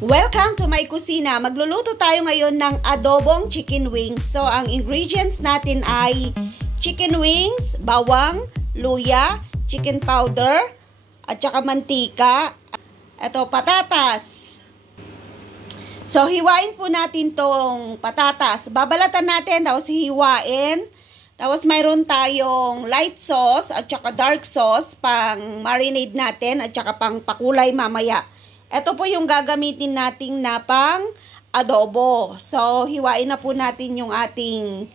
Welcome to my kusina. Magluluto tayo ngayon ng adobong chicken wings. So, ang ingredients natin ay chicken wings, bawang, luya, chicken powder, at saka mantika. Ito, patatas. So, hiwain po natin tong patatas. Babalatan natin, tapos hiwain. Tapos, mayroon tayong light sauce at saka dark sauce pang marinade natin at saka pang pakulay mamaya. Ito po yung gagamitin nating na pang adobo. So, hiwain na po natin yung ating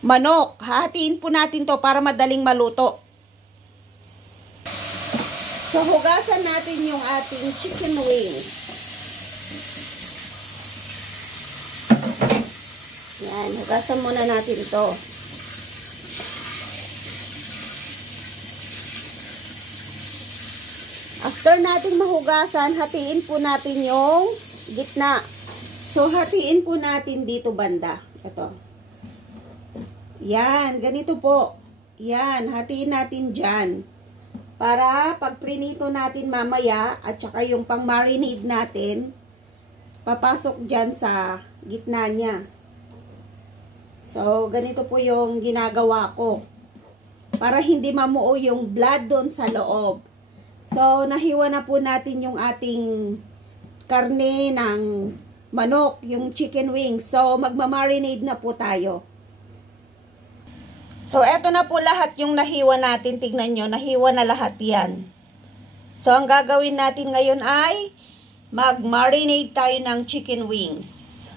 manok. Hahatiin po natin to para madaling maluto. So, hugasan natin yung ating chicken wings. Yan, hugasan muna natin to. After natin mahugasan, hatiin po natin yung gitna. So, hatiin po natin dito banda. Ito. Yan, ganito po. Yan, hatiin natin dyan. Para pag prinito natin mamaya, at saka yung pang marinade natin, papasok dyan sa gitna niya. So, ganito po yung ginagawa ko. Para hindi mamuo yung blood doon sa loob. So, nahiwa na po natin yung ating karne ng manok, yung chicken wings. So, magmamarinade na po tayo. So, eto na po lahat yung nahiwa natin. Tignan nyo, nahiwa na lahat yan. So, ang gagawin natin ngayon ay magmarinade tayo ng chicken wings.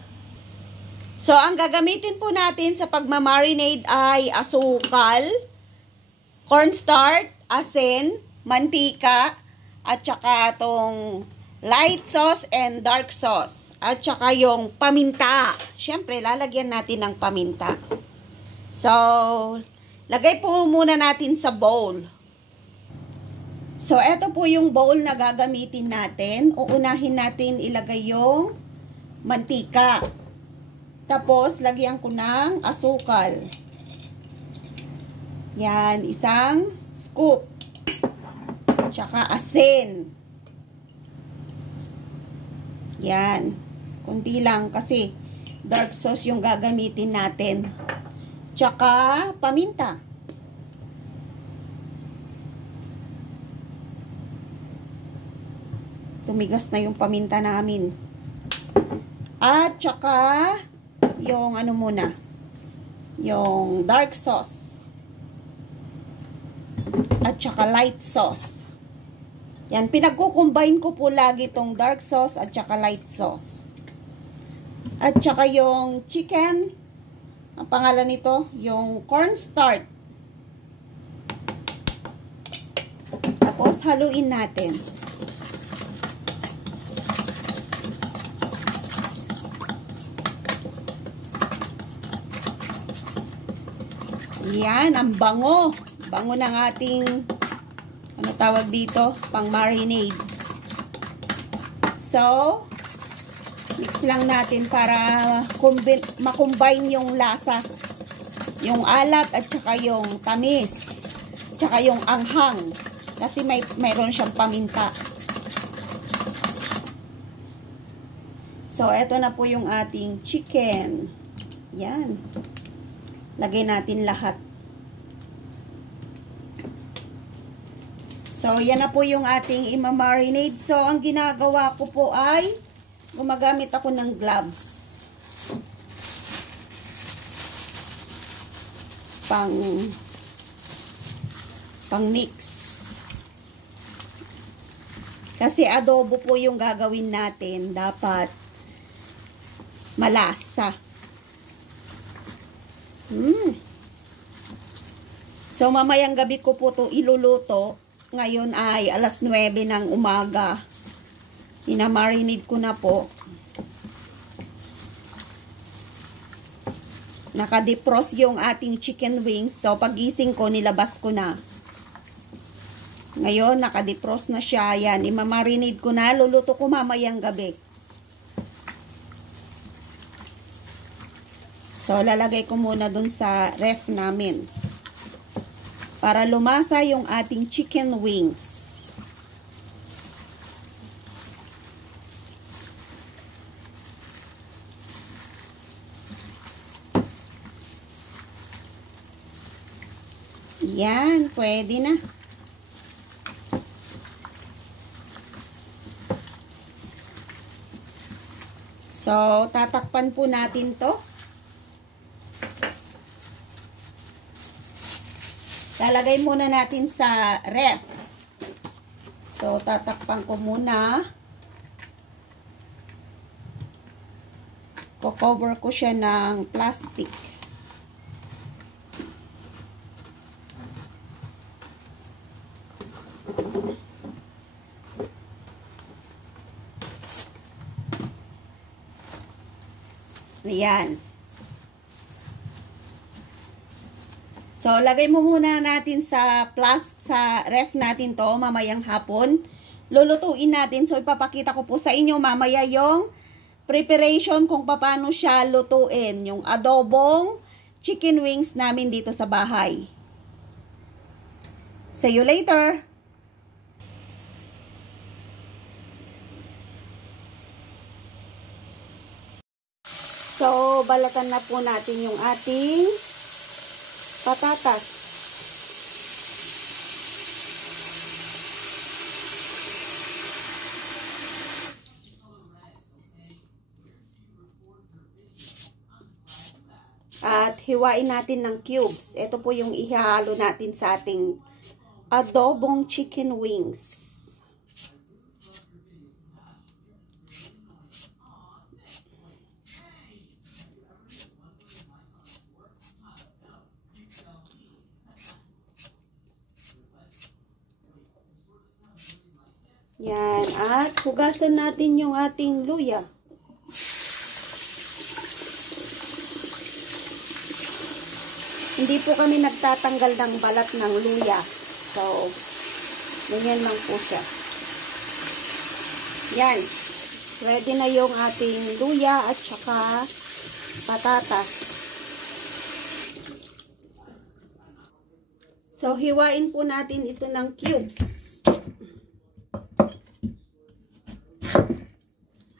So, ang gagamitin po natin sa pagmamarinade ay asukal, cornstarch, asin, mantika, at saka itong light sauce and dark sauce. At saka yung paminta. Siyempre, lalagyan natin ng paminta. So, lagay po muna natin sa bowl. So, eto po yung bowl na gagamitin natin. Uunahin natin ilagay yung mantika. Tapos, lagyan ko ng asukal. Yan, isang scoop. Tsaka asin. Yan. Kunti lang kasi dark sauce yung gagamitin natin. Tsaka paminta. Tumigas na yung paminta namin. At tsaka yung ano muna, yung dark sauce. At tsaka light sauce. Yan, pinagkukumbine ko po lagi itong dark sauce at saka light sauce. At saka yung chicken, ang pangalan nito, yung cornstarch. Tapos, haluin natin. Yan, ang bango. Bango ng ating ano tawag dito? Pang marinade. So, mix lang natin para makombine yung lasa. Yung alat at saka yung tamis. Tsaka yung anghang. Kasi mayroon siyang paminta. So, eto na po yung ating chicken. Yan. Lagay natin lahat. So, yan na po yung ating imamarinade. So, ang ginagawa ko po ay gumagamit ako ng gloves. Pang mix. Kasi adobo po yung gagawin natin. Dapat malasa. So, mamayang gabi ko po ito iluluto. Ngayon ay alas 9 ng umaga. Inamarinate ko na po. Naka-defrost yung ating chicken wings. So, pagising ko, nilabas ko na. Ngayon, naka-defrost na siya. Yan, imamarinate ko na. Luluto ko mamayang gabi. So, lalagay ko muna dun sa ref namin. Para lumasa yung ating chicken wings. Yan, pwede na. So, tatakpan po natin to. Lalagay muna natin sa ref. So, tatakpan ko muna. Ko-cover ko siya ng plastic. Ayan. So, lagay mo muna natin sa ref natin to mamayang hapon. Lulutuin natin. So, ipapakita ko po sa inyo mamaya yung preparation kung paano siya lutuin. Yung adobong chicken wings namin dito sa bahay. See you later! So, balatan na po natin yung ating patatas. At hiwain natin ng cubes. Ito po yung ihahalo natin sa ating adobong chicken wings. Yan. At hugasan natin yung ating luya. Hindi po kami nagtatanggal ng balat ng luya. So, ganyan lang po siya. Yan. Ready na yung ating luya at saka patatas. So, hiwain po natin ito ng cubes.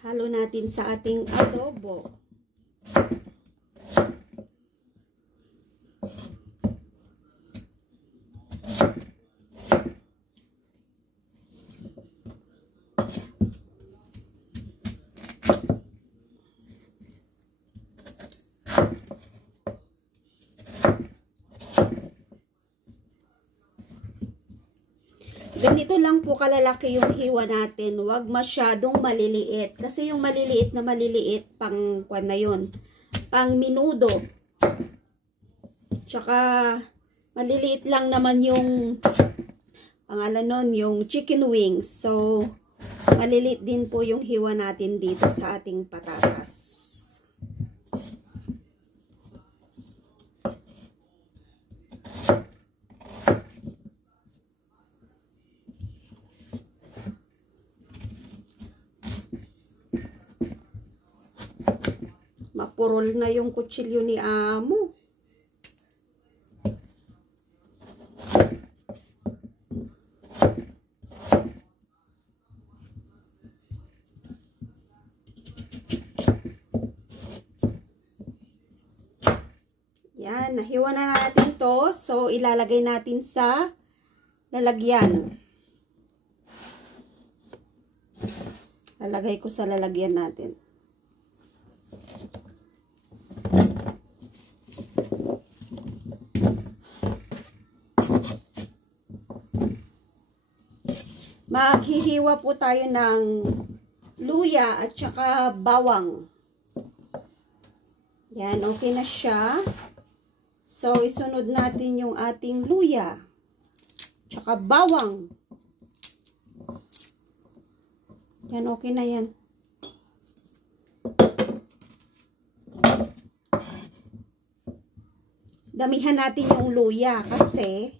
Halo natin sa ating adobo. Ganito lang po kalalaki yung hiwa natin. Huwag masyadong maliliit. Kasi yung maliliit na maliliit, pang kwan na yun. Pang minudo. Tsaka, maliliit lang naman yung, pangalan nun, yung chicken wings. So, maliliit din po yung hiwa natin dito sa ating patatas. Mapurol na yung kutsilyo ni Amo. Yan, nahiwa na natin to. So, ilalagay natin sa lalagyan. Lalagay ko sa lalagyan natin. Maghihiwa po tayo ng luya at saka bawang. Yan, okay na siya. So, isunod natin yung ating luya. Tsaka bawang. Yan, okay na yan. Damihan natin yung luya kasi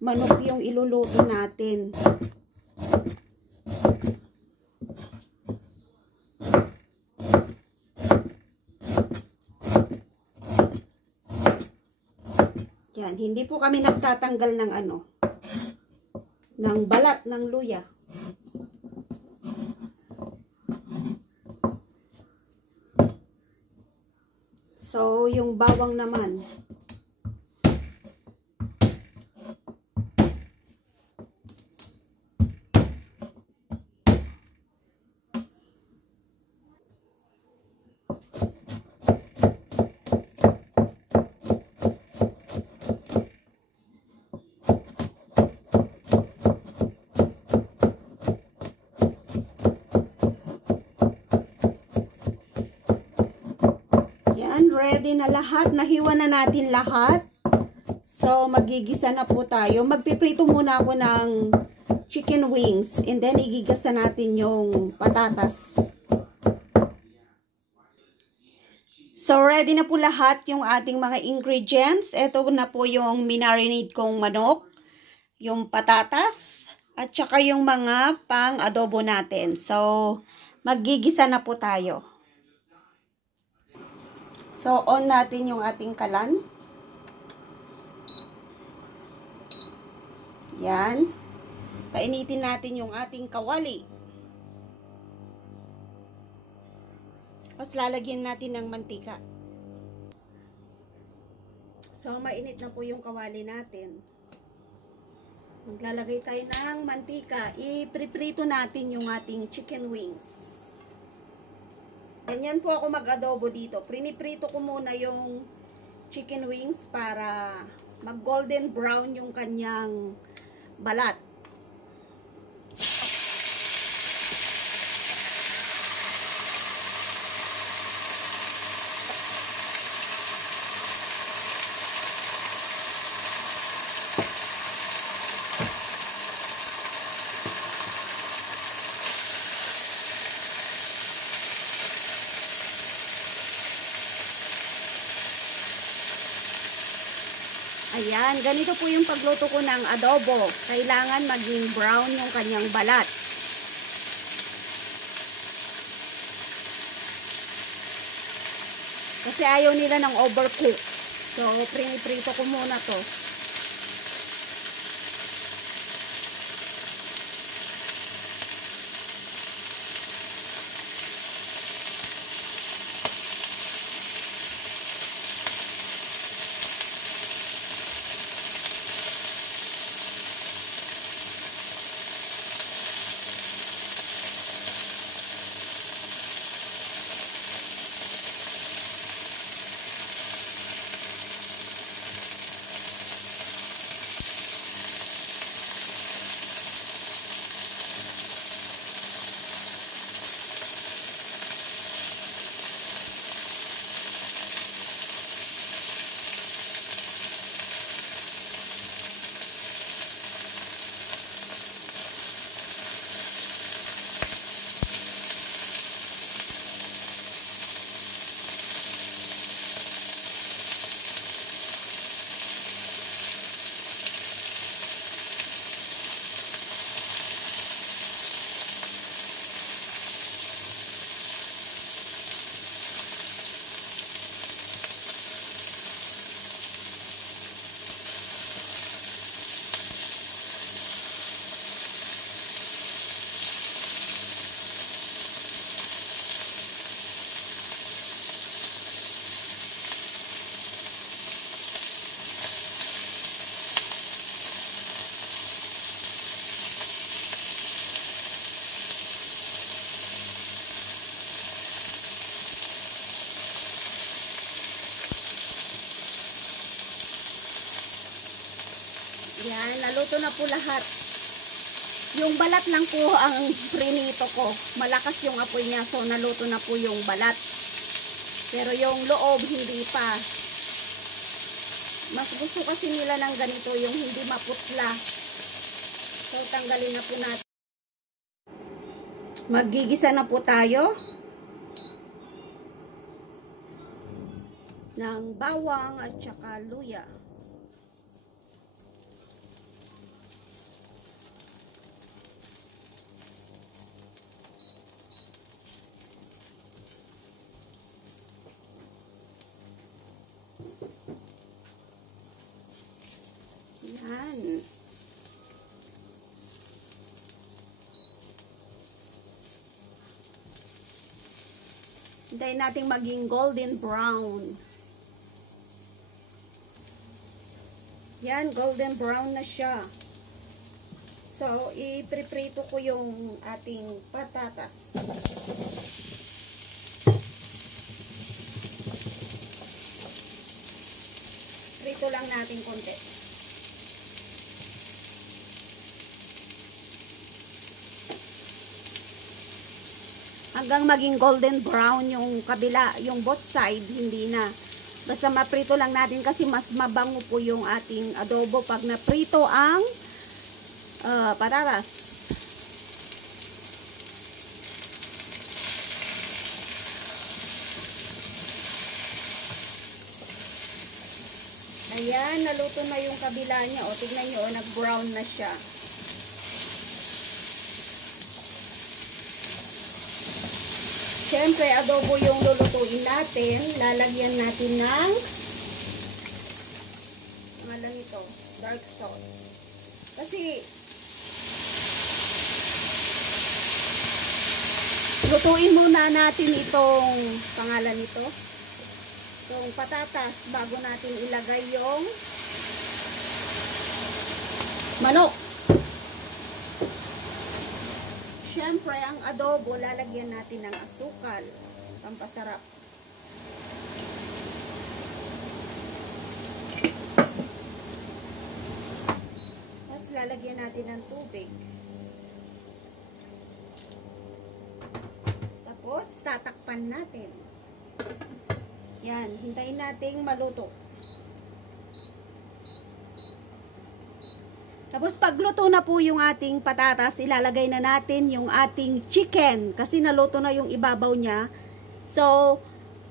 manok yung iluluto natin. Yan, hindi po kami nagtatanggal ng ng balat ng luya. So, yung bawang naman. ready na lahat. Nahiwa na natin lahat. So, magigisa na po tayo. Magpiprito muna ako ng chicken wings. And then, igigasa natin yung patatas. So, ready na po lahat yung ating mga ingredients. Ito na po yung minarinade kong manok, yung patatas, at saka yung mga pang-adobo natin. So, magigisa na po tayo. So, on natin yung ating kalan. Yan. Painitin natin yung ating kawali. Tapos lalagyan natin ng mantika. So, mainit na po yung kawali natin. Maglalagay tayo ng mantika. Ipriprito natin yung ating chicken wings. Ganyan po ako mag-adobo dito. Priniprito ko muna yung chicken wings para mag-golden brown yung kanyang balat. Ayan, ganito po yung pagluto ko ng adobo. Kailangan maging brown yung kanyang balat. Kasi ayaw nila ng overcook. So, priniprito ko muna to. Yan, naluto na po lahat. Yung balat lang po ang prinito ko. Malakas yung apoy niya, so naluto na po yung balat. Pero yung loob, hindi pa. Mas gusto kasi nila ng ganito, yung hindi maputla. So, tanggalin na po natin. Magigisa na po tayo ng bawang at saka luya. Yan. Hintayin natin maging golden brown. Yan, golden brown na siya. So, ipriprito ko yung ating patatas. Prito lang natin konti. Hanggang maging golden brown yung kabila, yung both side, hindi na. Basta maprito lang natin kasi mas mabango po yung ating adobo pag naprito ang patatas. Ayan, naluto na yung kabila niya. O, tignan nyo, nag-brown na siya. Siyempre, adobo yung lulutuin natin. Lalagyan natin ng malang ito, dark salt. Kasi lutuin muna natin itong pangalan nito. Itong patatas bago natin ilagay yung manok. Siyempre, ang adobo, lalagyan natin ng asukal. Pampasarap. Tapos, lalagyan natin ng tubig. Tapos, tatakpan natin. Yan, hintayin nating maluto. Tapos pagluto na po yung ating patatas, ilalagay na natin yung ating chicken kasi naluto na yung ibabaw niya. So,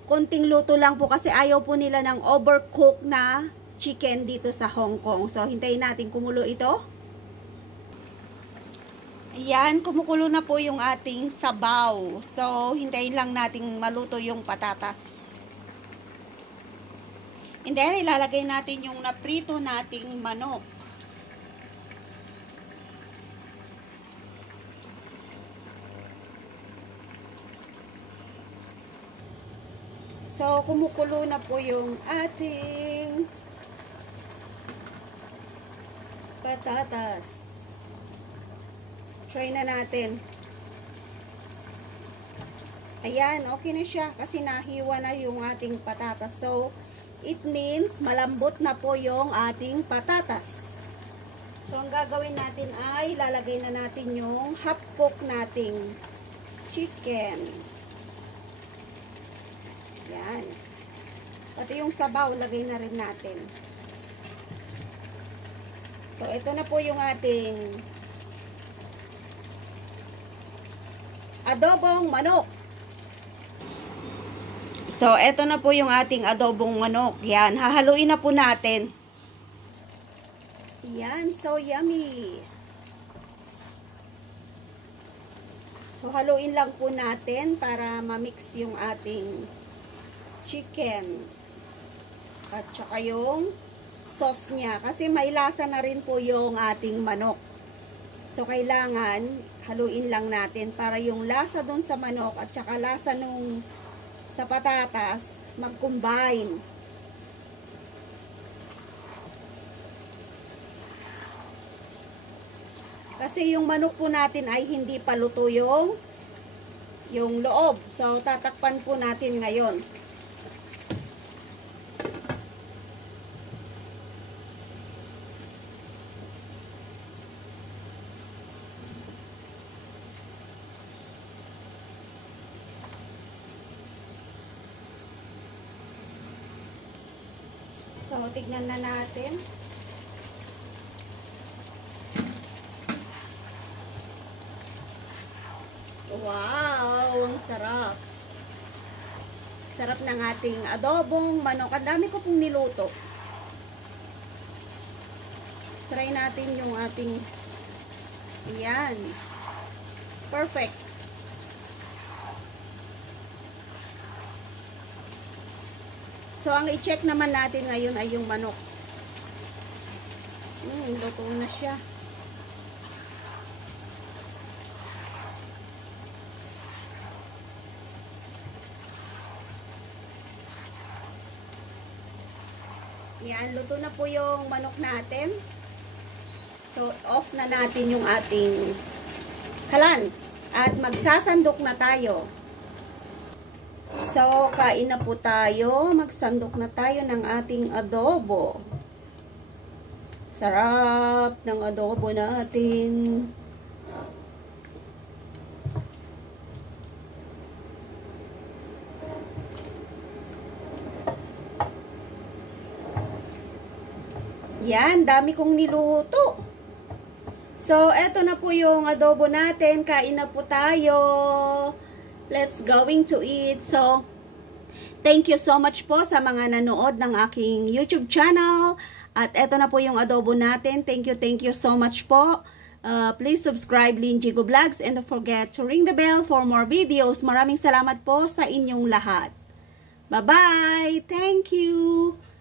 konting luto lang po kasi ayaw po nila ng overcook na chicken dito sa Hong Kong. So, hintayin natin kumulo ito. Ayan, kumukulo na po yung ating sabaw. So, hintayin lang nating maluto yung patatas. And then, ilalagay natin yung naprito nating manok. So, kumukulo na po yung ating patatas. Try na natin. Ayan, okay na siya kasi nahiwa na yung ating patatas. So, it means malambot na po yung ating patatas. So, ang gagawin natin ay lalagay na natin yung half cook nating chicken. Yan. Pati yung sabaw, lagay na rin natin. So, ito na po yung ating adobong manok. So, ito na po yung ating adobong manok. Yan, hahaluin na po natin. Yan, so yummy. So, haluin lang po natin para ma-mix yung ating chicken at saka yung sauce niya kasi may lasa na rin po yung ating manok. So kailangan haluin lang natin para yung lasa dun sa manok at saka lasa nung sa patatas mag-combine. Kasi yung manok po natin ay hindi pa luto yung loob. So tatakpan po natin ngayon. So, tignan na natin. Wow! Ang sarap. Sarap ng ating adobong manok. Ang dami ko pong niluto. Try natin yung ating ayan. Perfect. So, ang i-check naman natin ngayon ay yung manok. Luto na siya. Yan, luto na po yung manok natin. So, off na natin yung ating kalan. At magsasandok na tayo. So, kain na po tayo. Magsandok na tayo ng ating adobo. Sarap ng adobo natin. Yan, dami kong niluto. So, eto na po yung adobo natin. Kain na po tayo. Let's going to eat. So, thank you so much po sa mga nanood ng aking YouTube channel. At eto na po yung adobo natin. Thank you so much po. Please subscribe Lynn Jigo Vlogs and don't forget to ring the bell for more videos. Maraming salamat po sa inyong lahat. Bye-bye! Thank you!